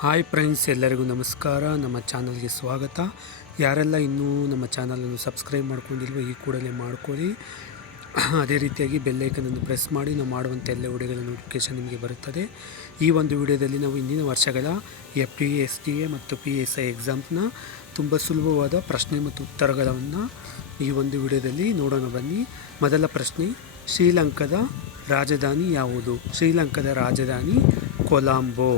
Hi friends, ಎಲ್ಲರಿಗೂ ನಮಸ್ಕಾರ. ನಮ್ಮ ಚಾನಲ್ಗೆ ಸ್ವಾಗತ. ಯಾರೆಲ್ಲ ಇನ್ನೂ ನಮ್ಮ ಚಾನಲನ್ನು ಸಬ್ಸ್ಕ್ರೈಬ್ ಮಾಡ್ಕೊಂಡಿಲ್ವೋ ಈ ಕೂಡಲೇ ಮಾಡ್ಕೊಳ್ಳಿ. ಅದೇ ರೀತಿಯಾಗಿ ಬೆಲ್ಲೈಕನನ್ನು ಪ್ರೆಸ್ ಮಾಡಿ ನಾವು ಮಾಡುವಂಥ ಎಲ್ಲ ವಿಡಿಯೋಗಳ ನೋಟಿಫಿಕೇಷನ್ ನಿಮಗೆ ಬರುತ್ತದೆ. ಈ ಒಂದು ವಿಡಿಯೋದಲ್ಲಿ ನಾವು ಇಂದಿನ ವರ್ಷಗಳ FD STA ಮತ್ತು PSI ಎಕ್ಸಾಮ್ಸ್ನ ತುಂಬ ಸುಲಭವಾದ ಪ್ರಶ್ನೆ ಮತ್ತು ಉತ್ತರಗಳನ್ನು ಈ ಒಂದು ವಿಡಿಯೋದಲ್ಲಿ ನೋಡೋಣ ಬನ್ನಿ. ಮೊದಲ ಪ್ರಶ್ನೆ, ಶ್ರೀಲಂಕಾದ ರಾಜಧಾನಿ ಯಾವುದು? ಶ್ರೀಲಂಕಾದ ರಾಜಧಾನಿ ಕೊಲಂಬೋ.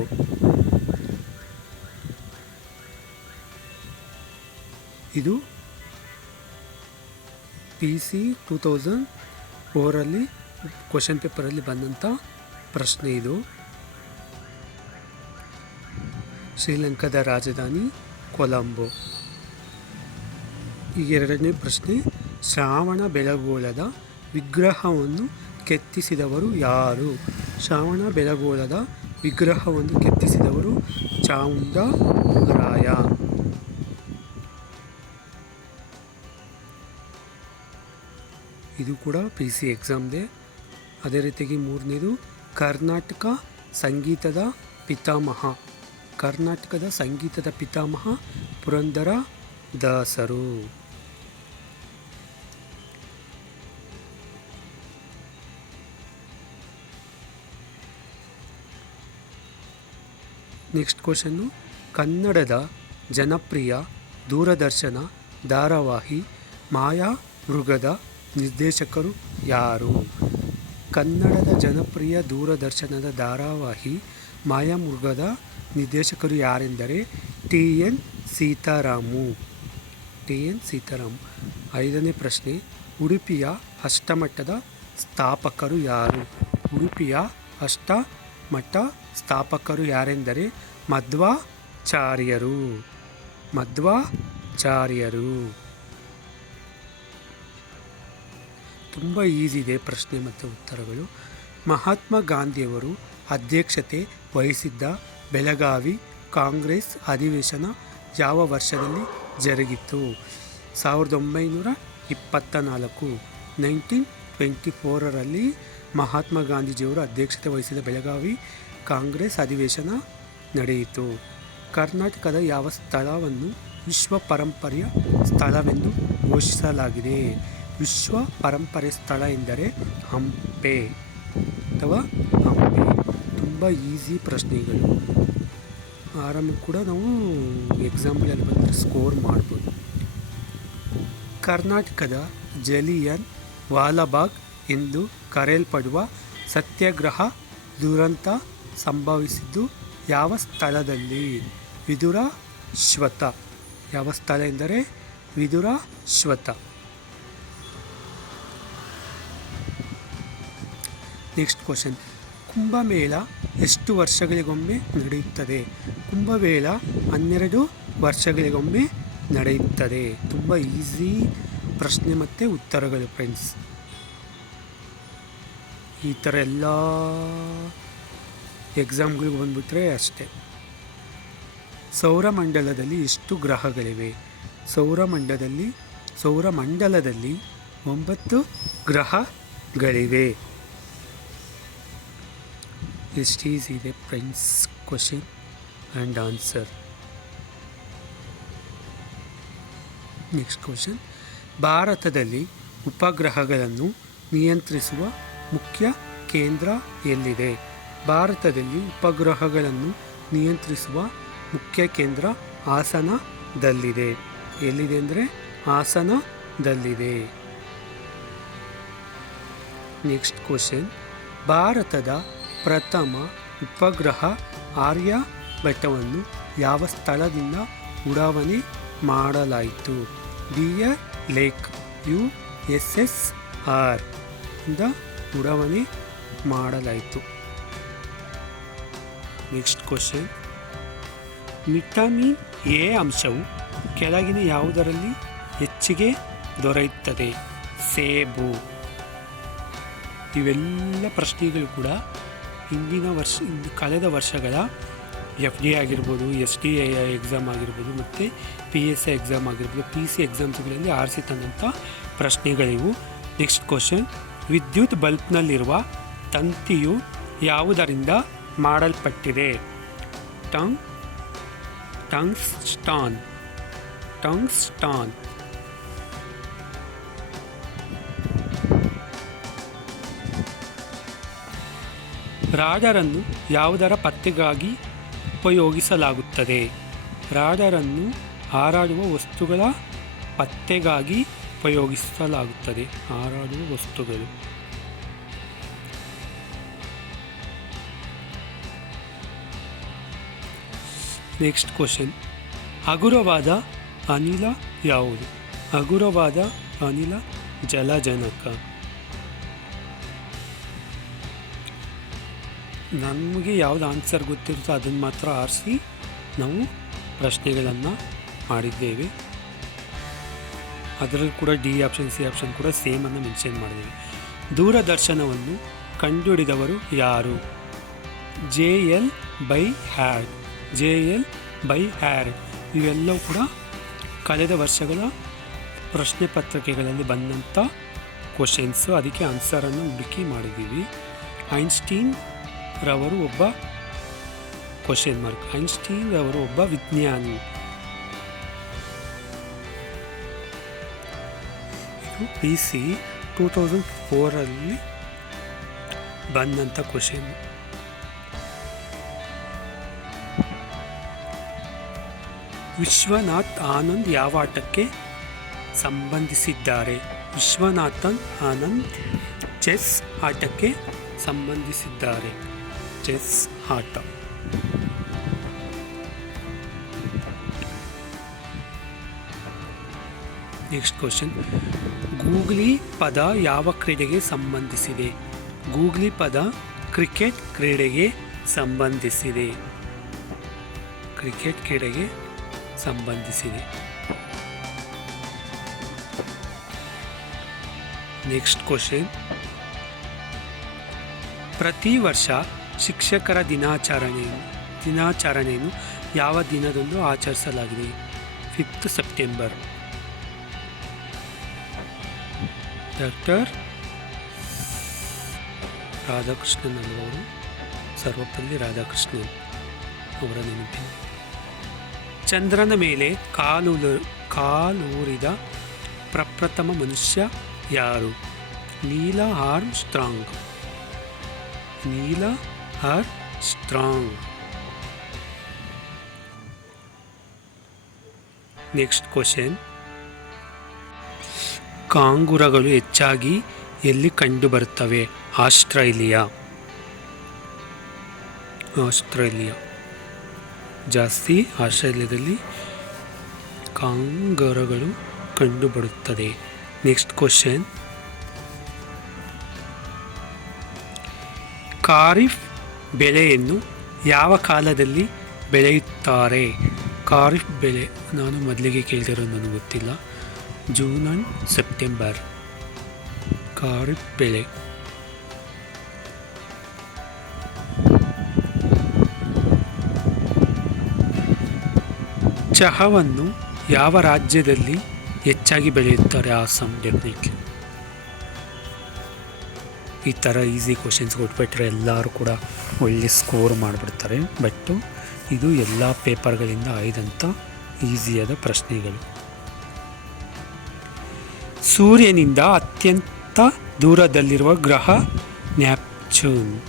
ಇದು PC 2004 ಕ್ವಶನ್ ಪೇಪರಲ್ಲಿ ಬಂದಂಥ ಪ್ರಶ್ನೆ. ಇದು ಶ್ರೀಲಂಕಾದ ರಾಜಧಾನಿ ಕೊಲಂಬೋ. ಈಗ ಎರಡನೇ ಪ್ರಶ್ನೆ, ಶ್ರಾವಣ ಬೆಳಗೊಳದ ವಿಗ್ರಹವನ್ನು ಕೆತ್ತಿಸಿದವರು ಯಾರು? ಶ್ರಾವಣ ಬೆಳಗೊಳದ ವಿಗ್ರಹವನ್ನು ಕೆತ್ತಿಸಿದವರು ಚಾವುಂಡರಾಯ. ಇದು ಕೂಡ PC ಎಕ್ಸಾಮ್ದೆ. ಅದೇ ರೀತಿಯಾಗಿ ಮೂರನೇದು, ಕರ್ನಾಟಕ ಸಂಗೀತದ ಪಿತಾಮಹ. ಕರ್ನಾಟಕದ ಸಂಗೀತದ ಪಿತಾಮಹ ಪುರಂದರ ದಾಸರು. ನೆಕ್ಸ್ಟ್ ಕ್ವಶನ್ನು, ಕನ್ನಡದ ಜನಪ್ರಿಯ ದೂರದರ್ಶನ ಧಾರಾವಾಹಿ ಮಾಯಾಮೃಗದ ನಿರ್ದೇಶಕರು ಯಾರು? ಕನ್ನಡದ ಜನಪ್ರಿಯ ದೂರದರ್ಶನದ ಧಾರಾವಾಹಿ ಮಾಯಾಮೃಗದ ನಿರ್ದೇಶಕರು ಯಾರೆಂದರೆ TN ಸೀತಾರಾಮು. ಐದನೇ ಪ್ರಶ್ನೆ, ಉಡುಪಿಯ ಅಷ್ಟಮಠದ ಸ್ಥಾಪಕರು ಯಾರು? ಉಡುಪಿಯ ಅಷ್ಟಮಠ ಸ್ಥಾಪಕರು ಯಾರೆಂದರೆ ಮಧ್ವಾಚಾರ್ಯರು. ತುಂಬ ಈಸಿ ಇದೆ ಪ್ರಶ್ನೆ ಮತ್ತು ಉತ್ತರಗಳು. ಮಹಾತ್ಮ ಗಾಂಧಿಯವರು ಅಧ್ಯಕ್ಷತೆ ವಹಿಸಿದ್ದ ಬೆಳಗಾವಿ ಕಾಂಗ್ರೆಸ್ ಅಧಿವೇಶನ ಯಾವ ವರ್ಷದಲ್ಲಿ ಜರುಗಿತು? 1924 1924ರಲ್ಲಿ ಮಹಾತ್ಮ ಗಾಂಧೀಜಿಯವರು ಅಧ್ಯಕ್ಷತೆ ವಹಿಸಿದ ಬೆಳಗಾವಿ ಕಾಂಗ್ರೆಸ್ ಅಧಿವೇಶನ ನಡೆಯಿತು. ಕರ್ನಾಟಕದ ಯಾವ ಸ್ಥಳವನ್ನು ವಿಶ್ವ ಪರಂಪರೆಯ ಸ್ಥಳವೆಂದು ಘೋಷಿಸಲಾಗಿದೆ? ವಿಶ್ವ ಪರಂಪರೆ ಸ್ಥಳ ಎಂದರೆ ಹಂಪೆ. ತುಂಬ ಈಸಿ ಪ್ರಶ್ನೆಗಳು. ಆರಾಮ ಕೂಡ ನಾವು ಎಕ್ಸಾಂಪಲಲ್ಲಿ ಬಂದರೆ ಸ್ಕೋರ್ ಮಾಡ್ಬೋದು. ಕರ್ನಾಟಕದ ಜಲಿಯನ್ ವಾಲಾಬಾಗ್ ಎಂದು ಕರೆಯಲ್ಪಡುವ ಸತ್ಯಾಗ್ರಹ ದುರಂತ ಸಂಭವಿಸಿದ್ದು ಯಾವ ಸ್ಥಳದಲ್ಲಿ? ವಿದುರಾಶ್ವತ್ಥ. ಯಾವ ಸ್ಥಳ ಎಂದರೆ ವಿದುರಾಶ್ವತ್ಥ. ನೆಕ್ಸ್ಟ್ ಕ್ವಶನ್, ಕುಂಭಮೇಳ ಎಷ್ಟು ವರ್ಷಗಳಿಗೊಮ್ಮೆ ನಡೆಯುತ್ತದೆ? ಕುಂಭಮೇಳ 12 ವರ್ಷಗಳಿಗೊಮ್ಮೆ ನಡೆಯುತ್ತದೆ. ತುಂಬ ಈಸಿ ಪ್ರಶ್ನೆ ಮತ್ತು ಉತ್ತರಗಳು ಫ್ರೆಂಡ್ಸ್. ಈ ಥರ ಎಲ್ಲ ಎಕ್ಸಾಮ್ಗಳಿಗೆ ಬಂದುಬಿಟ್ರೆ ಅಷ್ಟೇ. ಸೌರಮಂಡಲದಲ್ಲಿ ಎಷ್ಟು ಗ್ರಹಗಳಿವೆ? ಸೌರಮಂಡಲದಲ್ಲಿ 9 ಗ್ರಹಗಳಿವೆ. ಎಷ್ಟು ಈಸಿ ಇದೆ friends question and answer. Next question, ಭಾರತದಲ್ಲಿ ಉಪಗ್ರಹಗಳನ್ನು ನಿಯಂತ್ರಿಸುವ ಮುಖ್ಯ ಕೇಂದ್ರ ಎಲ್ಲಿದೆ? ಭಾರತದಲ್ಲಿ ಉಪಗ್ರಹಗಳನ್ನು ನಿಯಂತ್ರಿಸುವ ಮುಖ್ಯ ಕೇಂದ್ರ ಹಾಸನದಲ್ಲಿದೆ. ಎಲ್ಲಿದೆ ಅಂದರೆ ಹಾಸನದಲ್ಲಿದೆ. ನೆಕ್ಸ್ಟ್ ಕ್ವಶನ್, ಭಾರತದ ಪ್ರಥಮ ಉಪಗ್ರಹ ಆರ್ಯಭಟ್ಟವನ್ನು ಯಾವ ಸ್ಥಳದಿಂದ ಉಡಾವಣೆ ಮಾಡಲಾಯಿತು? ಡಿಯರ್ ಲೇಕ್ USSR ಇಂದ ಉಡಾವಣೆ ಮಾಡಲಾಯಿತು. ನೆಕ್ಸ್ಟ್ ಕ್ವಶನ್, ವಿಟಮಿನ್ A ಅಂಶವು ಕೆಳಗಿನ ಯಾವುದರಲ್ಲಿ ಹೆಚ್ಚಿಗೆ ದೊರೆಯುತ್ತದೆ? ಸೇಬು. ಇವೆಲ್ಲ ಪ್ರಶ್ನೆಗಳು ಕೂಡ ಕಳೆದ ವರ್ಷಗಳ FD ಆಗಿರ್ಬೋದು, STA ಎಕ್ಸಾಮ್ ಆಗಿರ್ಬೋದು ಮತ್ತು PSI ಎಕ್ಸಾಮ್ ಆಗಿರ್ಬೋದು, PC ಎಕ್ಸಾಮ್ಸ್ಗಳಲ್ಲಿ ಆರಿಸಿ ತಂದಂಥ ಪ್ರಶ್ನೆಗಳಿವು. ನೆಕ್ಸ್ಟ್ ಕ್ವಶನ್, ವಿದ್ಯುತ್ ಬಲ್ಬ್ನಲ್ಲಿರುವ ತಂತಿಯು ಯಾವುದರಿಂದ ಮಾಡಲ್ಪಟ್ಟಿದೆ? ಟಂಗ್ಸ್ಟಾನ್. ಟಂಗ್ಸ್ಟಾನ್. ರಾಡರನ್ನು ಯಾವುದರ ಪತ್ತೆಗಾಗಿ ಉಪಯೋಗಿಸಲಾಗುತ್ತದೆ? ರಾಡರನ್ನು ಹಾರಾಡುವ ವಸ್ತುಗಳ ಪತ್ತೆಗಾಗಿ ಉಪಯೋಗಿಸಲಾಗುತ್ತದೆ. ಹಾರಾಡುವ ವಸ್ತುಗಳು. Next question. ಹಗುರವಾದ ಅನಿಲ ಯಾವುದು? ಹಗುರವಾದ ಅನಿಲ ಜಲಜನಕ. ನಮಗೆ ಯಾವುದು ಆನ್ಸರ್ ಗೊತ್ತಿರುತ್ತೋ ಅದನ್ನು ಮಾತ್ರ ಆರಿಸಿ ನಾವು ಪ್ರಶ್ನೆಗಳನ್ನು ಮಾಡಿದ್ದೇವೆ. ಅದರಲ್ಲಿ ಕೂಡ ಡಿ ಆಪ್ಷನ್, ಸಿ ಆಪ್ಷನ್ ಕೂಡ ಸೇಮನ್ನು ಮೆನ್ಷನ್ ಮಾಡಿದ್ದೇವೆ. ದೂರದರ್ಶನವನ್ನು ಕಂಡುಹಿಡಿದವರು ಯಾರು? JL by had. JL by had. ಇವೆಲ್ಲವೂ ಕೂಡ ಕಳೆದ ವರ್ಷಗಳ ಪ್ರಶ್ನೆ ಪತ್ರಿಕೆಗಳಲ್ಲಿ ಬಂದಂಥ ಕ್ವಶನ್ಸು. ಅದಕ್ಕೆ ಆನ್ಸರನ್ನು ಹುಡುಕಿ ಮಾಡಿದ್ದೀವಿ. ಐನ್ಸ್ಟೀನ್ ರವರು ಒಬ್ಬ ಕ್ವಶನ್ ಮಾರ್ಕ್. ಐನ್ಸ್ಟೀನ್ ರವರು ಒಬ್ಬ ವಿಜ್ಞಾನಿ. ಇದು PC 2004 ಬಂದಂಥ ಕ್ವಶನ್. ವಿಶ್ವನಾಥ್ ಆನಂದ್ ಯಾವ ಆಟಕ್ಕೆ ಸಂಬಂಧಿಸಿದ್ದಾರೆ? ವಿಶ್ವನಾಥನ್ ಆನಂದ್ ಚೆಸ್ ಆಟಕ್ಕೆ ಸಂಬಂಧಿಸಿದ್ದಾರೆ. ಚೆಸ್ ಆಟ. Next question. ಗೂಗ್ಲಿ ಪದ ಯಾವ ಕ್ರೀಡೆಗೆ ಸಂಬಂಧಿಸಿದೆ? ಗೂಗ್ಲಿ ಪದ ಕ್ರಿಕೆಟ್ ಕ್ರೀಡೆಗೆ ಸಂಬಂಧಿಸಿದೆ. ಕ್ರಿಕೆಟ್ ಕ್ರೀಡೆಗೆ ಸಂಬಂಧಿಸಿದೆ. Next question. ಪ್ರತಿ ವರ್ಷ ಶಿಕ್ಷಕರ ದಿನಾಚರಣೆಯನ್ನು ಯಾವ ದಿನದಂದು ಆಚರಿಸಲಾಗಿದೆ? 5th September. ಡಾಕ್ಟರ್ ರಾಧಾಕೃಷ್ಣನ್ ಅವರು, ಸರ್ವಪಲ್ಲಿ ರಾಧಾಕೃಷ್ಣನ್ ಅವರ ನೆನಪಿನ. ಚಂದ್ರನ ಮೇಲೆ ಕಾಲೂರಿದ ಪ್ರಪ್ರಥಮ ಮನುಷ್ಯ ಯಾರು? Neil Armstrong. Neil Armstrong. Next question. ಕಾಂಗೂರಗಳು ಹೆಚ್ಚಾಗಿ ಎಲ್ಲಿ ಕಂಡುಬರುತ್ತವೆ? ಆಸ್ಟ್ರೇಲಿಯಾ. ಜಾಸ್ತಿ ಆಸ್ಟ್ರೇಲಿಯಾದಲ್ಲಿ ಕಾಂಗೂರಗಳು ಕಂಡುಬರುತ್ತದೆ. Next question. ಖಾರಿಫ್ ಬೆಳೆಯನ್ನು ಯಾವ ಕಾಲದಲ್ಲಿ ಬೆಳೆಯುತ್ತಾರೆ? ಖಾರಿಫ್ ಬೆಳೆ ನಾನು ಮೊದಲಿಗೆ ಕೇಳಿರೋದು ನನಗೆ ಗೊತ್ತಿಲ್ಲ. June and September. ಖಾರಿಫ್ ಬೆಳೆ. ಚಹಾವನ್ನು ಯಾವ ರಾಜ್ಯದಲ್ಲಿ ಹೆಚ್ಚಾಗಿ ಬೆಳೆಯುತ್ತಾರೆ? ಆಸಾಮ್. ಡೆಫಿನೆಟ್ಲಿ. ಈ ಥರ ಈಸಿ ಕ್ವಶನ್ಸ್ ಕೊಟ್ಬಿಟ್ರೆ ಎಲ್ಲರೂ ಕೂಡ ಒಳ್ಳೆ ಸ್ಕೋರ್ ಮಾಡಿಬಿಡ್ತಾರೆ. ಬಟ್ಟು ಇದು ಎಲ್ಲ ಪೇಪರ್ಗಳಿಂದ ಆಯ್ದಂಥ ಈಸಿಯಾದ ಪ್ರಶ್ನೆಗಳು. ಸೂರ್ಯನಿಂದ ಅತ್ಯಂತ ದೂರದಲ್ಲಿರುವ ಗ್ರಹ Neptune.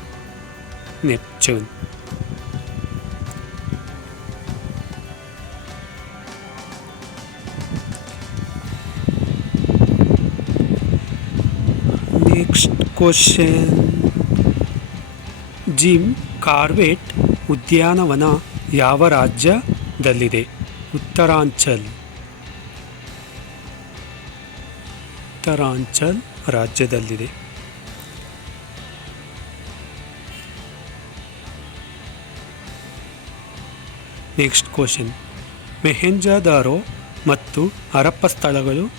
Next question. Jim Corbett ಉದ್ಯಾನವನ ಯಾವ ರಾಜ್ಯದಲ್ಲಿದೆ? ಉತ್ತರಾಂಚಲ್ ರಾಜ್ಯದಲ್ಲಿದೆ. Next question. ಮೊಹೆಂಜೊದಾರೋ ಮತ್ತು ಹರಪ್ಪ ಸ್ಥಳಗಳು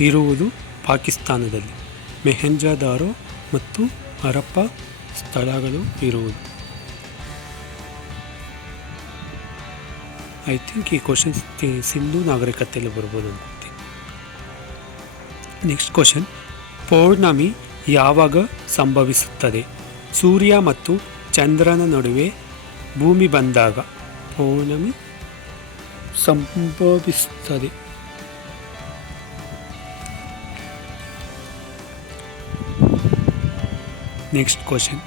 ಇರುವುದು ಪಾಕಿಸ್ತಾನದಲ್ಲಿ. ಮೊಹೆಂಜೊದಾರೋ ಮತ್ತು ಹರಪ್ಪ ಸ್ಥಳಗಳು ಇರುವುದು. ಐ ಥಿಂಕ್ ಈ ಕ್ವಶನ್ಸ್ ಸಿಂಧೂ ನಾಗರಿಕತೆಯಲ್ಲಿ ಬರ್ಬೋದು ಅನ್ಸುತ್ತೆ. Next question. ಪೌರ್ಣಮಿ ಯಾವಾಗ ಸಂಭವಿಸುತ್ತದೆ? ಸೂರ್ಯ ಮತ್ತು ಚಂದ್ರನ ನಡುವೆ ಭೂಮಿ ಬಂದಾಗ. ಪೌರ್ಣಮಿ ಸಂಭವಿಸುತ್ತದೆ. Next question.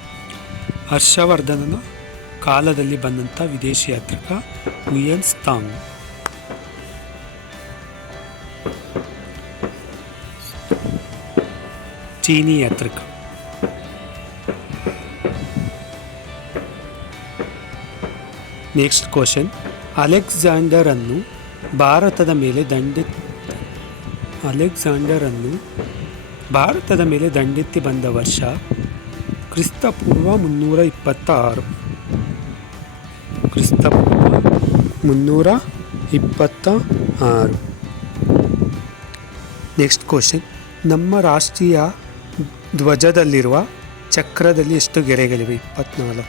ಹರ್ಷವರ್ಧನನ ಕಾಲದಲ್ಲಿ ಬಂದಂಥ ವಿದೇಶಿ ಯಾತ್ರಿಕ ಹುಯೆನ್ ತ್ಸಾಂಗ್. ಚೀನಿ ಯಾತ್ರಿಕ. Next question. ಅಲೆಕ್ಸಾಂಡರ್ ಅನ್ನು ಭಾರತದ ಮೇಲೆ ದಂಡೆತ್ತಿ ಬಂದ ವರ್ಷ ಕ್ರಿಸ್ತಪೂರ್ವ 326. ಕ್ರಿಸ್ತಪೂರ್ವ 326. Next question. ನಮ್ಮ ರಾಷ್ಟ್ರೀಯ ಧ್ವಜದಲ್ಲಿರುವ ಚಕ್ರದಲ್ಲಿ ಎಷ್ಟು ಗೆರೆಗಳಿವೆ? 24.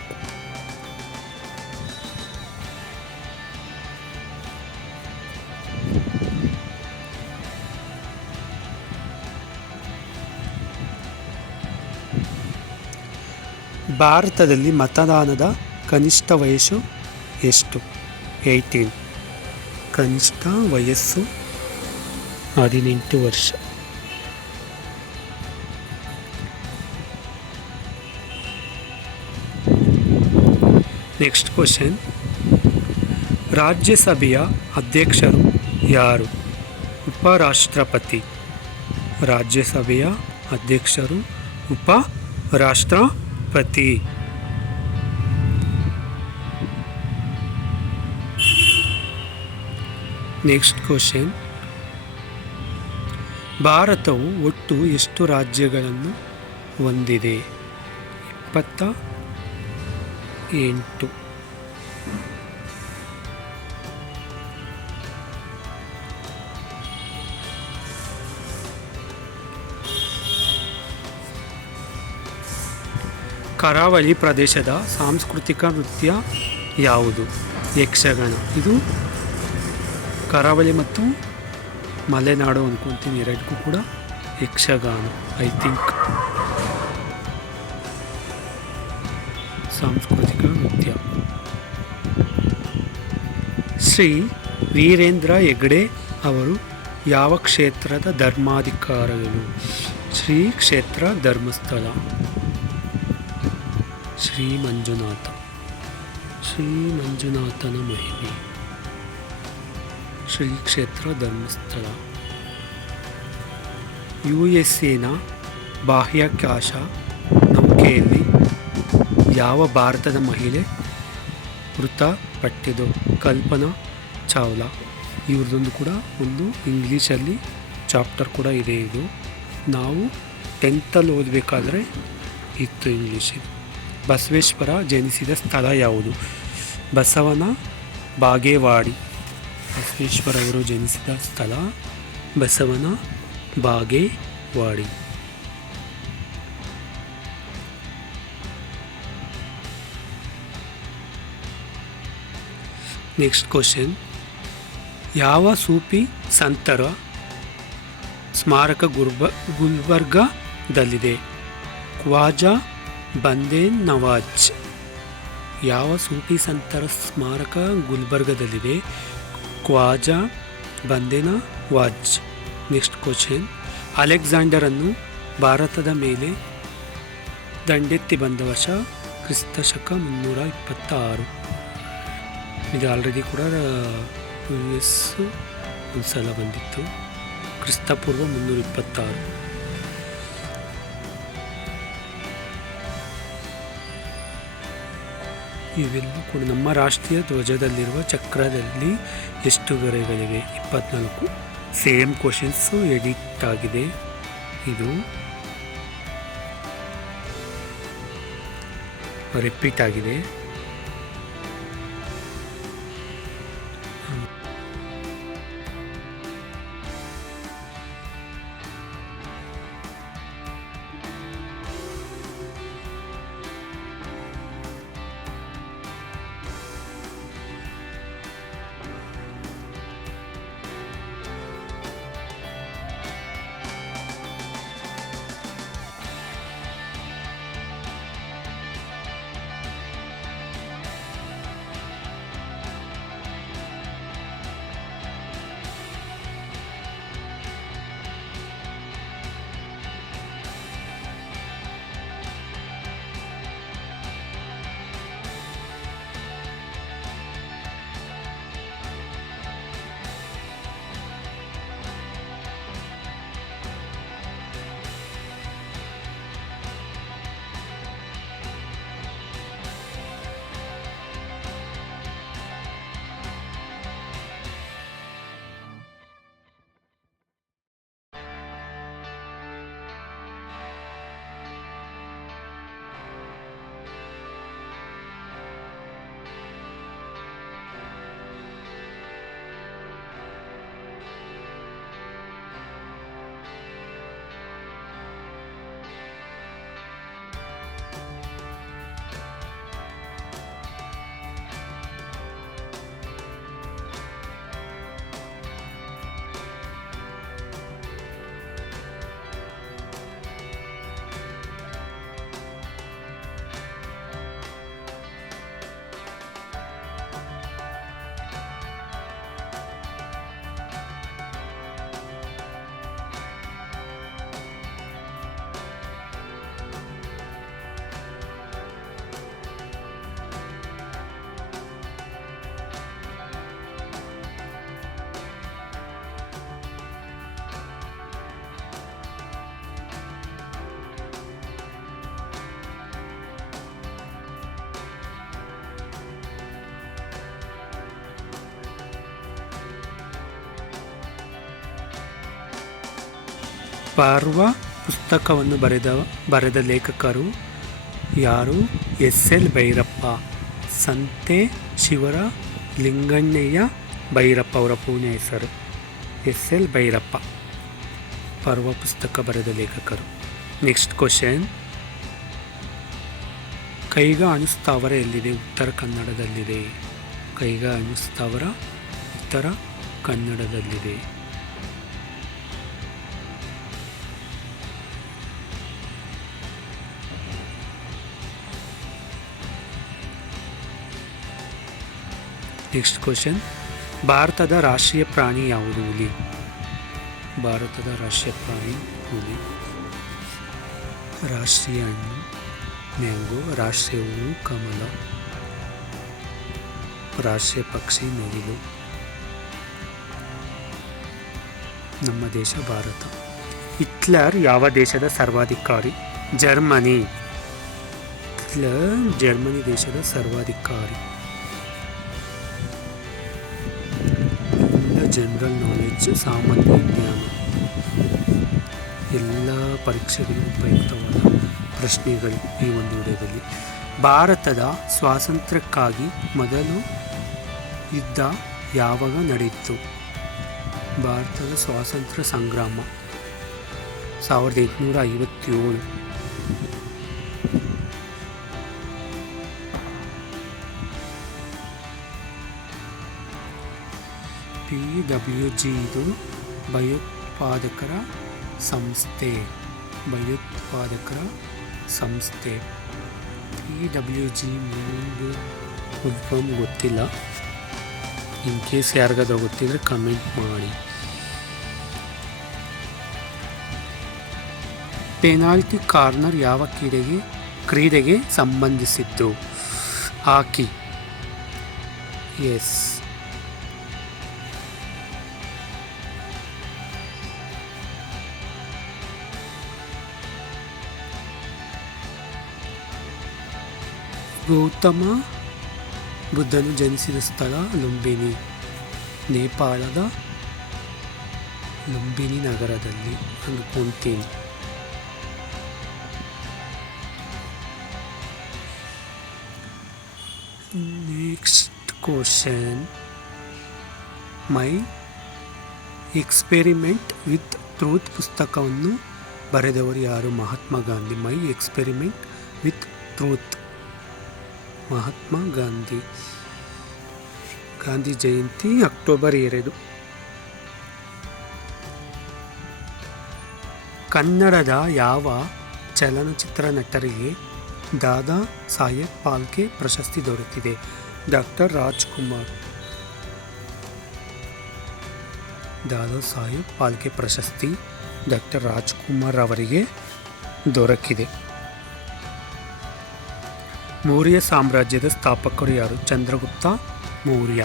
ಭಾರತದಲ್ಲಿ ಮತದಾನದ ಕನಿಷ್ಠ ವಯಸ್ಸು ಎಷ್ಟು? 18. ಕನಿಷ್ಠ ವಯಸ್ಸು 18 ವರ್ಷ. Next question. ರಾಜ್ಯಸಭೆಯ ಅಧ್ಯಕ್ಷರು ಯಾರು? ಉಪರಾಷ್ಟ್ರಪತಿ. ರಾಜ್ಯಸಭೆಯ ಅಧ್ಯಕ್ಷರು ಉಪರಾಷ್ಟ್ರಪತಿ. Next question. ಭಾರತವು ಒಟ್ಟು ಎಷ್ಟು ರಾಜ್ಯಗಳನ್ನು ಹೊಂದಿದೆ? 28. ಕರಾವಳಿ ಪ್ರದೇಶದ ಸಾಂಸ್ಕೃತಿಕ ನೃತ್ಯ ಯಾವುದು? ಯಕ್ಷಗಾನ. ಇದು ಕರಾವಳಿ ಮತ್ತು ಮಲೆನಾಡು ಅಂದ್ಕೊತೀನಿ, ಎರಡಕ್ಕೂ ಕೂಡ ಯಕ್ಷಗಾನ ಐ ಥಿಂಕ್. ಸಾಂಸ್ಕೃತಿಕ ನೃತ್ಯ. ಶ್ರೀ ವೀರೇಂದ್ರ ಹೆಗ್ಗಡೆ ಅವರು ಯಾವ ಕ್ಷೇತ್ರದ ಧರ್ಮಾಧಿಕಾರಿಗಳು? ಶ್ರೀ ಕ್ಷೇತ್ರ ಧರ್ಮಸ್ಥಳ. ಶ್ರೀ ಮಂಜುನಾಥನ ಮಹಿಮೆ. ಶ್ರೀ ಕ್ಷೇತ್ರ ಧರ್ಮಸ್ಥಳ. USA ಬಾಹ್ಯಾಕಾಶ ನೌಕೆಯಲ್ಲಿ ಯಾವ ಭಾರತದ ಮಹಿಳೆ ಮೃತಪಟ್ಟಿದ್ದು? ಕಲ್ಪನಾ ಚಾವ್ಲಾ. ಇವ್ರದ್ದೊಂದು ಕೂಡ ಒಂದು ಇಂಗ್ಲೀಷಲ್ಲಿ ಚಾಪ್ಟರ್ ಕೂಡ ಇದೆ. ಇದು ನಾವು 10th ಓದಬೇಕಾದ್ರೆ ಇತ್ತು ಇಂಗ್ಲೀಷಲ್ಲಿ. ಬಸವೇಶ್ವರ ಜನಿಸಿದ ಸ್ಥಳ ಯಾವುದು? ಬಸವನ ಬಾಗೇವಾಡಿ. ಬಸವೇಶ್ವರವರು ಜನಿಸಿದ ಸ್ಥಳ ಬಸವನ ಬಾಗೇವಾಡಿ. Next question. ಯಾವ ಸೂಫಿ ಸಂತರ ಸ್ಮಾರಕ ಗುಲ್ಬರ್ಗದಲ್ಲಿದೆ? ಖ್ವಾಜಾ ಬಂದೇ ನವಾಜ್. ಯಾವ ಸೂಫಿ ಸಂತರ ಸ್ಮಾರಕ ಗುಲ್ಬರ್ಗದಲ್ಲಿದೆ? ಖ್ವಾಜಾ ಬಂದೇ ನವಾಜ್. Next question. ಅಲೆಕ್ಸಾಂಡರನ್ನು ಭಾರತದ ಮೇಲೆ ದಂಡೆತ್ತಿ ಬಂದ ವರ್ಷ ಕ್ರಿಸ್ತಶಕ 326. ಇದು ಆಲ್ರೆಡಿ ಕೂಡ US ಒಂದು ಸಲ ಬಂದಿತ್ತು. ಕ್ರಿಸ್ತಪೂರ್ವ 326. ಇವೆಲ್ಲ ಕೂಡ ನಮ್ಮ ರಾಷ್ಟ್ರೀಯ ಧ್ವಜದಲ್ಲಿರುವ ಚಕ್ರದಲ್ಲಿ ಎಷ್ಟು ಗೆರೆಗಳಿವೆ? 24. ಸೇಮ್ ಕ್ವಶನ್ಸು ಎಡಿಟ್ ಆಗಿದೆ. ಇದು ರಿಪೀಟ್ ಆಗಿದೆ. ಪರ್ವ ಪುಸ್ತಕವನ್ನು ಬರೆದ ಲೇಖಕರು ಯಾರು? ಎಸ್.ಎಲ್. ಭೈರಪ್ಪ. ಸಂತೆ ಶಿವರ ಲಿಂಗಣ್ಣಯ್ಯ ಭೈರಪ್ಪ ಅವರ ಪೂರ್ಣ ಹೆಸರು ಎಸ್.ಎಲ್. ಭೈರಪ್ಪ. ಪರ್ವ ಪುಸ್ತಕ ಬರೆದ ಲೇಖಕರು. ನೆಕ್ಸ್ಟ್ ಕ್ವಶನ್, ಕೈಗಾ ಅಣುಸ್ಥಾವರ ಎಲ್ಲಿದೆ? ಉತ್ತರ ಕನ್ನಡದಲ್ಲಿದೆ. ಕೈಗಾ ಅಣುಸ್ಥಾವರ ಉತ್ತರ ಕನ್ನಡದಲ್ಲಿದೆ. ನೆಕ್ಸ್ಟ್ ಕ್ವಶನ್, ಭಾರತದ ರಾಷ್ಟ್ರೀಯ ಪ್ರಾಣಿ ಯಾವುದು? ಹುಲಿ. ಭಾರತದ ರಾಷ್ಟ್ರೀಯ ಪ್ರಾಣಿ ಹುಲಿ. ರಾಷ್ಟ್ರೀಯ ಹಣ್ಣು ಮ್ಯಾಂಗೋ. ರಾಷ್ಟ್ರೀಯ ಹೂವು ಕಮಲ. ರಾಷ್ಟ್ರೀಯ ಪಕ್ಷಿ ನವಿಲು. ನಮ್ಮ ದೇಶ ಭಾರತ. ಹಿಟ್ಲರ್ ಯಾವ ದೇಶದ ಸರ್ವಾಧಿಕಾರಿ? ಜರ್ಮನಿ. ಹಿಟ್ಲರ್ ಜರ್ಮನಿ ದೇಶದ ಸರ್ವಾಧಿಕಾರಿ. ಜನರಲ್ ನಾಲೆಡ್ಜ್, ಸಾಮಾನ್ಯ ಜ್ಞಾನ. ಎಲ್ಲ ಪರೀಕ್ಷೆಗಳು ಉಪಯುಕ್ತವಾದ ಪ್ರಶ್ನೆಗಳು ಈ ಒಂದು ವಿಡಿಯೋದಲ್ಲಿ. ಭಾರತದ ಸ್ವಾತಂತ್ರ್ಯಕ್ಕಾಗಿ ಮೊದಲು ಯುದ್ಧ ಯಾವಾಗ ನಡೆಯಿತು? ಭಾರತದ ಸ್ವಾತಂತ್ರ್ಯ ಸಂಗ್ರಾಮ 1857. PWG ಇದು ಭಯೋತ್ಪಾದಕರ ಸಂಸ್ಥೆ. ಭಯೋತ್ಪಾದಕರ ಸಂಸ್ಥೆ PWG ಮುಂದೆ ಫುಲ್ ಗೊತ್ತಿಲ್ಲ. ಇನ್ ಕೇಸ್ ಯಾರಿಗಾದ್ರೂ ಗೊತ್ತಿದ್ರೆ ಕಮೆಂಟ್ ಮಾಡಿ. ಪೆನಾಲ್ಟಿ ಕಾರ್ನರ್ ಯಾವ ಕ್ರೀಡೆಗೆ ಸಂಬಂಧಿಸಿದ್ದು? ಹಾಕಿ. ಎಸ್. ಗೌತಮ ಬುದ್ಧನು ಜನಿಸಿದ ಸ್ಥಳ ಲುಂಬಿನಿ. ನೇಪಾಳದ ಲುಂಬಿನಿ ನಗರದಲ್ಲಿ ಅಂದ್ಕೊಂತೀನಿ. Next question, my experiment with truth ಪುಸ್ತಕವನ್ನು ಬರೆದವರು ಯಾರು? Mahatma Gandhi. My experiment with truth. Mahatma Gandhi. Gandhi Jayanti October 2. ಕನ್ನಡದ ಯಾವ ಚಲನಚಿತ್ರ ನಟರಿಗೆ ದಾದಾ ಸಾಹೇಬ್ ಫಾಲ್ಕೆ ಪ್ರಶಸ್ತಿ ದೊರೆತಿದೆ? ಡಾಕ್ಟರ್ ರಾಜ್ಕುಮಾರ್. ದಾದಾ ಸಾಹೇಬ್ ಫಾಲ್ಕೆ ಪ್ರಶಸ್ತಿ ಡಾಕ್ಟರ್ ರಾಜ್ಕುಮಾರ್ ಅವರಿಗೆ ದೊರಕಿದೆ. ಮೌರ್ಯ ಸಾಮ್ರಾಜ್ಯದ ಸ್ಥಾಪಕರು ಯಾರು? ಚಂದ್ರಗುಪ್ತ ಮೌರ್ಯ.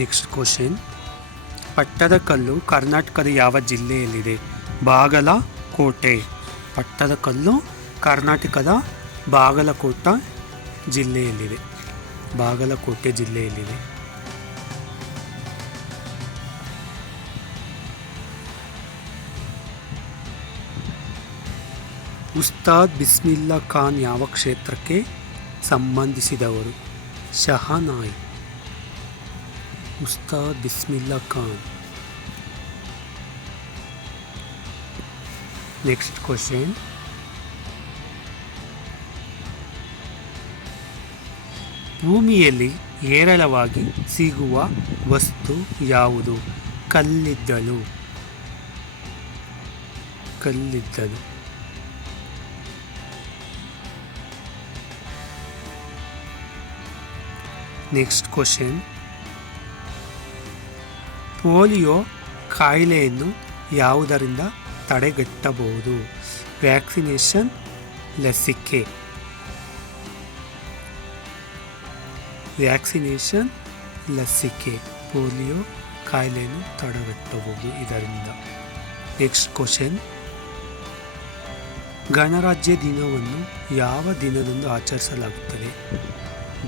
ನೆಕ್ಸ್ಟ್ ಕ್ವಶನ್, ಪಟ್ಟದಕಲ್ಲು ಕರ್ನಾಟಕದ ಯಾವ ಜಿಲ್ಲೆಯಲ್ಲಿದೆ? ಬಾಗಲಕೋಟೆ. ಪಟ್ಟದಕಲ್ಲು ಕರ್ನಾಟಕದ ಬಾಗಲಕೋಟೆ ಜಿಲ್ಲೆಯಲ್ಲಿದೆ. ಬಾಗಲಕೋಟೆ ಜಿಲ್ಲೆಯಲ್ಲಿದೆ. ಉಸ್ತಾದ್ ಬಿಸ್ಮಿಲ್ಲಾ ಖಾನ್ ಯಾವ ಕ್ಷೇತ್ರಕ್ಕೆ ಸಂಬಂಧಿಸಿದವರು? ಶಹನಾಯಿ. ಉಸ್ತಾದ್ ಬಿಸ್ಮಿಲ್ಲಾ ಖಾನ್. ನೆಕ್ಸ್ಟ್ ಕ್ವಶನ್, ಭೂಮಿಯಲ್ಲಿ ಹೇರಳವಾಗಿ ಸಿಗುವ ವಸ್ತು ಯಾವುದು? ಕಲ್ಲಿದ್ದಲು. ಕಲ್ಲಿದ್ದಲು. ನೆಕ್ಸ್ಟ್ ಕ್ವಶನ್, ಪೋಲಿಯೋ ಕಾಯಿಲೆಯನ್ನು ಯಾವುದರಿಂದ ತಡೆಗಟ್ಟಬಹುದು? ವ್ಯಾಕ್ಸಿನೇಷನ್, ಲಸಿಕೆ. ವ್ಯಾಕ್ಸಿನೇಷನ್, ಲಸಿಕೆ. ಪೋಲಿಯೋ ಕಾಯಿಲೆಯನ್ನು ತಡೆಗಟ್ಟಬಹುದು ಇದರಿಂದ. ನೆಕ್ಸ್ಟ್ ಕ್ವಶನ್, ಗಣರಾಜ್ಯ ದಿನವನ್ನು ಯಾವ ದಿನದಂದು ಆಚರಿಸಲಾಗುತ್ತದೆ?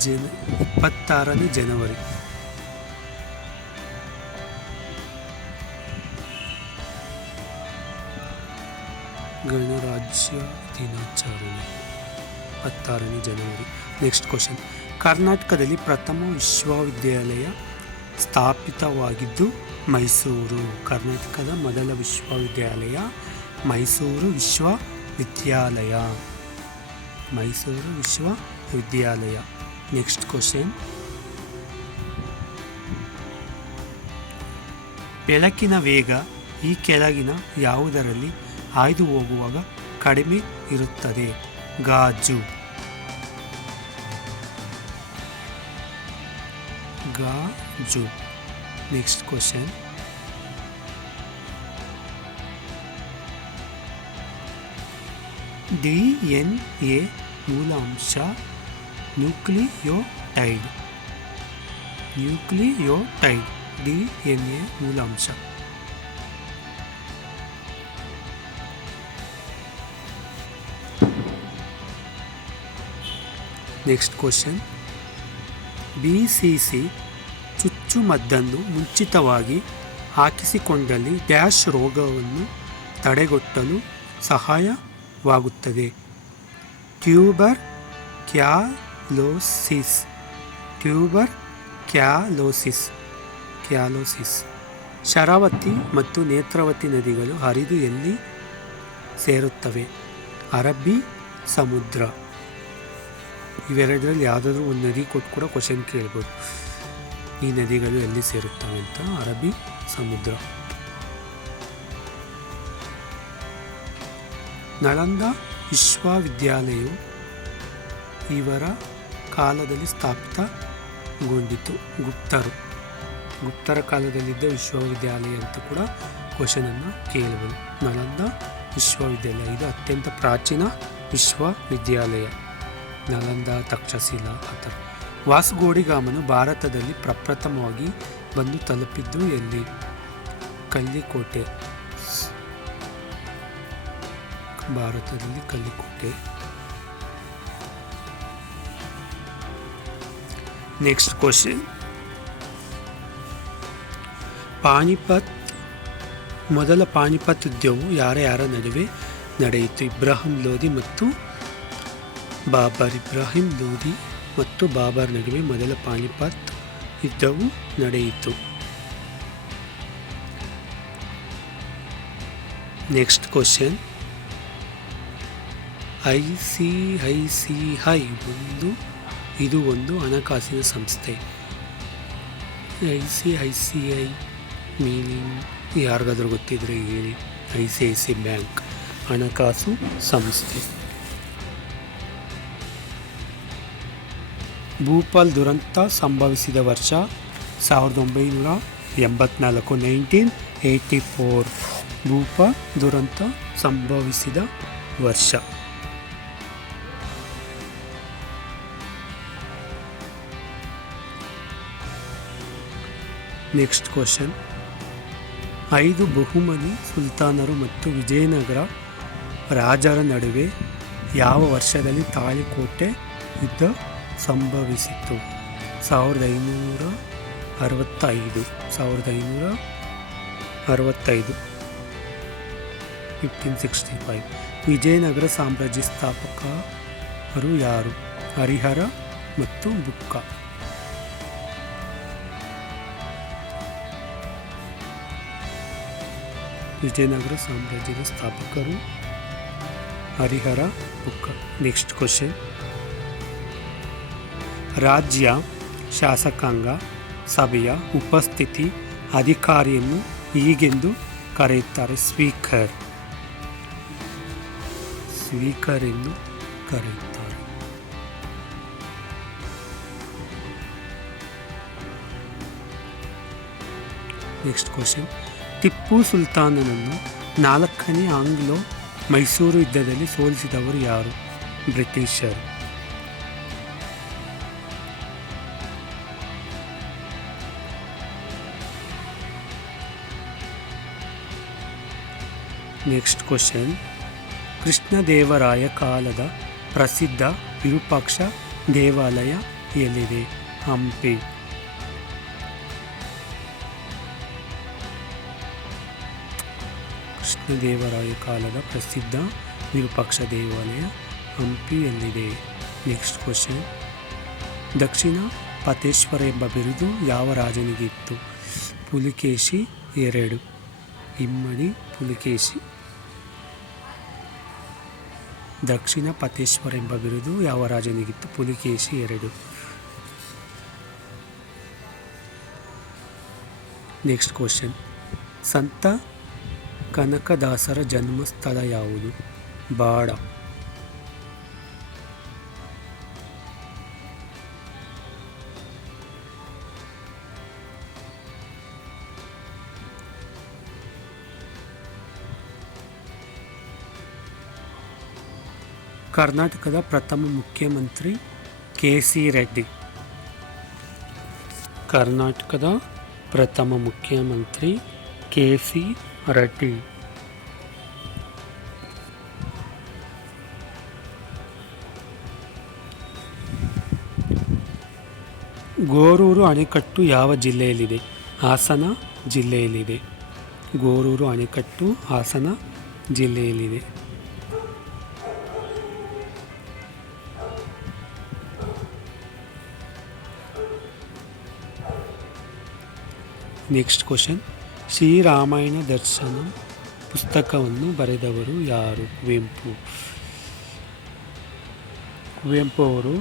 26ನೇ ಜನವರಿ. ಗಣರಾಜ್ಯ ದಿನಾಚರಣೆ 26ನೇ ಜನವರಿ. Next question. ಕರ್ನಾಟಕದಲ್ಲಿ ಪ್ರಥಮ ವಿಶ್ವವಿದ್ಯಾಲಯ ಸ್ಥಾಪಿತವಾಗಿದ್ದು ಮೈಸೂರು. ಕರ್ನಾಟಕದ ಮೊದಲ ವಿಶ್ವವಿದ್ಯಾಲಯ ಮೈಸೂರು ವಿಶ್ವವಿದ್ಯಾಲಯ. ಮೈಸೂರು ವಿಶ್ವವಿದ್ಯಾಲಯ. Next question. ಬೆಳಕಿನ ವೇಗ ಈ ಕೆಳಗಿನ ಯಾವುದರಲ್ಲಿ ಹಾಯ್ದು ಹೋಗುವಾಗ ಕಡಿಮೆ ಇರುತ್ತದೆ? ಗಾಜು. ಗಾಜು. Next question. DNA ಮೂಲಾಂಶ ನ್ಯೂಕ್ಲಿಯೋಟೈಡ್. ನ್ಯೂಕ್ಲಿಯೋಟೈಡ್. DNA ಮೂಲಾಂಶ. Next question. BCC ಚುಚ್ಚುಮದ್ದನ್ನು ಮುಂಚಿತವಾಗಿ ಹಾಕಿಸಿಕೊಂಡಲ್ಲಿ ಡ್ಯಾಶ್ ರೋಗವನ್ನು ತಡೆಗಟ್ಟಲು ಸಹಾಯವಾಗುತ್ತದೆ? Tuberculosis. Tuberculosis. ಕ್ಯಾಲೋಸಿಸ್. ಶರಾವತಿ ಮತ್ತು ನೇತ್ರಾವತಿ ನದಿಗಳು ಹರಿದು ಎಲ್ಲಿ ಸೇರುತ್ತವೆ? ಅರಬ್ಬಿ ಸಮುದ್ರ. ಇವೆರಡರಲ್ಲಿ ಯಾವುದಾದ್ರೂ ಒಂದು ನದಿ ಕೊಟ್ಟು ಕೂಡ ಕ್ವಶನ್ ಕೇಳ್ಬೋದು. ಈ ನದಿಗಳು ಎಲ್ಲಿ ಸೇರುತ್ತವೆ ಅಂತ. ಅರಬ್ಬಿ ಸಮುದ್ರ. ನಳಂದ ವಿಶ್ವವಿದ್ಯಾಲಯವು ಇವರ ಕಾಲದಲ್ಲಿ ಸ್ಥಾಪಿತಗೊಂಡಿತು. ಗುಪ್ತರ ಕಾಲದಲ್ಲಿದ್ದ ವಿಶ್ವವಿದ್ಯಾಲಯ ಅಂತ ಕೂಡ ಕ್ವಶನನ್ನು ಕೇಳಬಹುದು. ನಳಂದ ವಿಶ್ವವಿದ್ಯಾಲಯ ಇದು ಅತ್ಯಂತ ಪ್ರಾಚೀನ ವಿಶ್ವವಿದ್ಯಾಲಯ. ನಳಂದ, ತಕ್ಷಶಿಲಾ ಆ ಥರ. ವಾಸ್ಕೋಡಿಗಾಮನು ಭಾರತದಲ್ಲಿ ಪ್ರಪ್ರಥಮವಾಗಿ ಬಂದು ತಲುಪಿದ್ದು ಎಲ್ಲಿ? ಕಲ್ಲಿಕೋಟೆ. ಭಾರತದಲ್ಲಿ ಕಲ್ಲಿಕೋಟೆ. Next question. ಮೊದಲ ಪಾಣಿಪತ್ ಯುದ್ಧವು ಯಾರ ನಡುವೆ ನಡೆಯಿತು? ಇಬ್ರಾಹಿಂ ಲೋಧಿ ಮತ್ತು ಬಾಬರ್. ಇಬ್ರಾಹಿಂ ಲೋಧಿ ಮತ್ತು ಬಾಬರ್ ನಡುವೆ ಮೊದಲ ಪಾಣಿಪತ್ ಯುದ್ಧವು ನಡೆಯಿತು. Next question. ICICI ಇದು ಒಂದು ಹಣಕಾಸಿನ ಸಂಸ್ಥೆ. ICICI ಮೀನಿಂಗ್ ಯಾರಿಗಾದ್ರೂ ಗೊತ್ತಿದ್ರೆ ಹೇಳಿ. ICICI ಬ್ಯಾಂಕ್ ಹಣಕಾಸು ಸಂಸ್ಥೆ. ಭೂಪಾಲ್ ದುರಂತ ಸಂಭವಿಸಿದ ವರ್ಷ 1984. 1984 ಭೂಪಾಲ್ ದುರಂತ ಸಂಭವಿಸಿದ ವರ್ಷ. Next question. 5 ಬಹುಮನಿ ಸುಲ್ತಾನರು ಮತ್ತು ವಿಜಯನಗರ ರಾಜರ ನಡುವೆ ಯಾವ ವರ್ಷದಲ್ಲಿ ತಾಳಿಕೋಟೆ ಯುದ್ಧ ಸಂಭವಿಸಿತು? 1565. 1565. ವಿಜಯನಗರ ಸಾಮ್ರಾಜ್ಯ ಸ್ಥಾಪಕರು ಯಾರು? ಹರಿಹರ ಮತ್ತು ಬುಕ್ಕ. ವಿಜಯನಗರ ಸಾಮ್ರಾಜ್ಯದ ಸ್ಥಾಪಕರು ಹರಿಹರ, ಬುಕ್ಕ. Next question. ರಾಜ್ಯ ಶಾಸಕಾಂಗ ಸಭೆಯ ಉಪಸ್ಥಿತಿ ಅಧಿಕಾರಿಯನ್ನು ಹೀಗೆಂದು ಕರೆಯುತ್ತಾರೆ? ಸ್ಪೀಕರ್. ಸ್ಪೀಕರ್ ಎಂದು ಕರೆಯುತ್ತಾರೆ. Next question. ಟಿಪ್ಪು ಸುಲ್ತಾನನನ್ನು 4ನೇ ಆಂಗ್ಲೋ ಮೈಸೂರು ಯುದ್ಧದಲ್ಲಿ ಸೋಲಿಸಿದವರು ಯಾರು? ಬ್ರಿಟಿಷರು. Next question. ಕೃಷ್ಣದೇವರಾಯ ಕಾಲದ ಪ್ರಸಿದ್ಧ ವಿರೂಪಾಕ್ಷ ದೇವಾಲಯ ಎಲ್ಲಿದೆ? ಹಂಪಿ. ಕೃಷ್ಣದೇವರಾಯ ಕಾಲದ ಪ್ರಸಿದ್ಧ ವಿರೂಪಾಕ್ಷ ದೇವಾಲಯ ಹಂಪಿಯಲ್ಲಿದೆ. ನೆಕ್ಸ್ಟ್ ಕ್ವಶನ್, ದಕ್ಷಿಣ ಪತೇಶ್ವರ ಎಂಬ ಬಿರುದು ಯಾವ ರಾಜನಿಗೆ ಇತ್ತು? ಪುಲಿಕೇಶಿ II. ಇಮ್ಮಡಿ ಪುಲಿಕೇಶಿ. ದಕ್ಷಿಣ ಪತೇಶ್ವರ ಎಂಬ ಬಿರುದು ಯಾವ ರಾಜನಿಗಿತ್ತು? ಪುಲಿಕೇಶಿ II. ನೆಕ್ಸ್ಟ್ ಕ್ವಶನ್, ಸಂತ ಕನಕದಾಸರ ಜನ್ಮಸ್ಥಳ ಯಾವುದು? ಬಾಡ. ಕರ್ನಾಟಕದ ಪ್ರಥಮ ಮುಖ್ಯಮಂತ್ರಿ ಕೆ.ಸಿ. ರೆಡ್ಡಿ. ಕರ್ನಾಟಕದ ಪ್ರಥಮ ಮುಖ್ಯಮಂತ್ರಿ ಕೆ.ಸಿ. ರೆಡ್ಡಿ. ಗೋರೂರು ಅಣೆಕಟ್ಟು ಯಾವ ಜಿಲ್ಲೆಯಲ್ಲಿದೆ? ಹಾಸನ ಜಿಲ್ಲೆಯಲ್ಲಿದೆ. ಗೋರೂರು ಅಣೆಕಟ್ಟು ಹಾಸನ ಜಿಲ್ಲೆಯಲ್ಲಿದೆ. ನೆಕ್ಸ್ಟ್ ಕ್ವಶನ್, ಶ್ರೀರಾಮಾಯಣ ದರ್ಶನ ಪುಸ್ತಕವನ್ನು ಬರೆದವರು ಯಾರು? ಕುವೆಂಪು. ಕುವೆಂಪು ಅವರು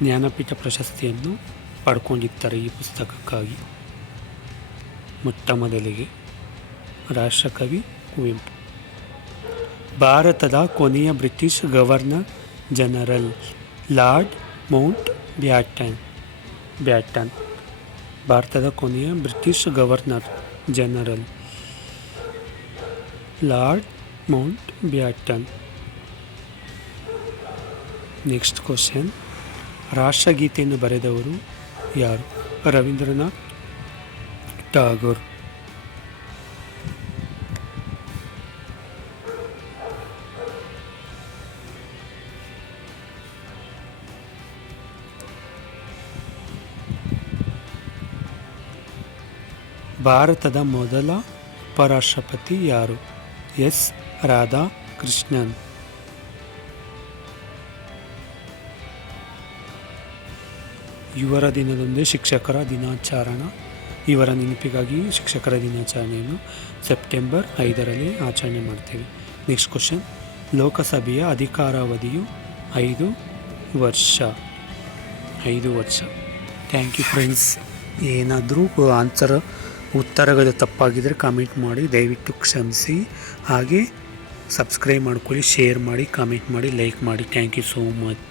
ಜ್ಞಾನಪೀಠ ಪ್ರಶಸ್ತಿಯನ್ನು ಪಡ್ಕೊಂಡಿದ್ದಾರೆ ಈ ಪುಸ್ತಕಕ್ಕಾಗಿ. ಮೊಟ್ಟ ಮೊದಲಿಗೆ ರಾಷ್ಟ್ರಕವಿ ಕುವೆಂಪು. ಭಾರತದ ಕೊನೆಯ British governor general Lord Mountbatten. ಭಾರತದ ಕೊನೆಯ British governor general Lord Mountbatten. Next question, ರಾಷ್ಟ್ರಗೀತೆಯನ್ನು ಬರೆದವರು ಯಾರು? ರವೀಂದ್ರನಾಥ್ ಟಾಗೋರ್. ಭಾರತದ ಮೊದಲ ಉಪರಾಷ್ಟ್ರಪತಿ ಯಾರು? ಎಸ್. ರಾಧಾಕೃಷ್ಣನ್. ಇವರ ದಿನದಂದೇ ಶಿಕ್ಷಕರ ದಿನಾಚರಣೆ. ಇವರ ನೆನಪಿಗಾಗಿ ಶಿಕ್ಷಕರ ದಿನಾಚರಣೆಯನ್ನು ಸೆಪ್ಟೆಂಬರ್ 5ರಲ್ಲಿ ಆಚರಣೆ ಮಾಡ್ತೇವೆ. ನೆಕ್ಸ್ಟ್ ಕ್ವಶನ್, ಲೋಕಸಭೆಯ ಅಧಿಕಾರಾವಧಿಯು 5 ವರ್ಷ. Thank you friends. ಏನಾದರೂ ಉತ್ತರಗಳು ತಪ್ಪಾಗಿದ್ದರೆ ಕಾಮೆಂಟ್ ಮಾಡಿ, ದಯವಿಟ್ಟು ಕ್ಷಮಿಸಿ. ಹಾಗೆ ಸಬ್ಸ್ಕ್ರೈಬ್ ಮಾಡ್ಕೊಳ್ಳಿ, ಶೇರ್ ಮಾಡಿ, ಕಾಮೆಂಟ್ ಮಾಡಿ, ಲೈಕ್ ಮಾಡಿ. Thank you so much.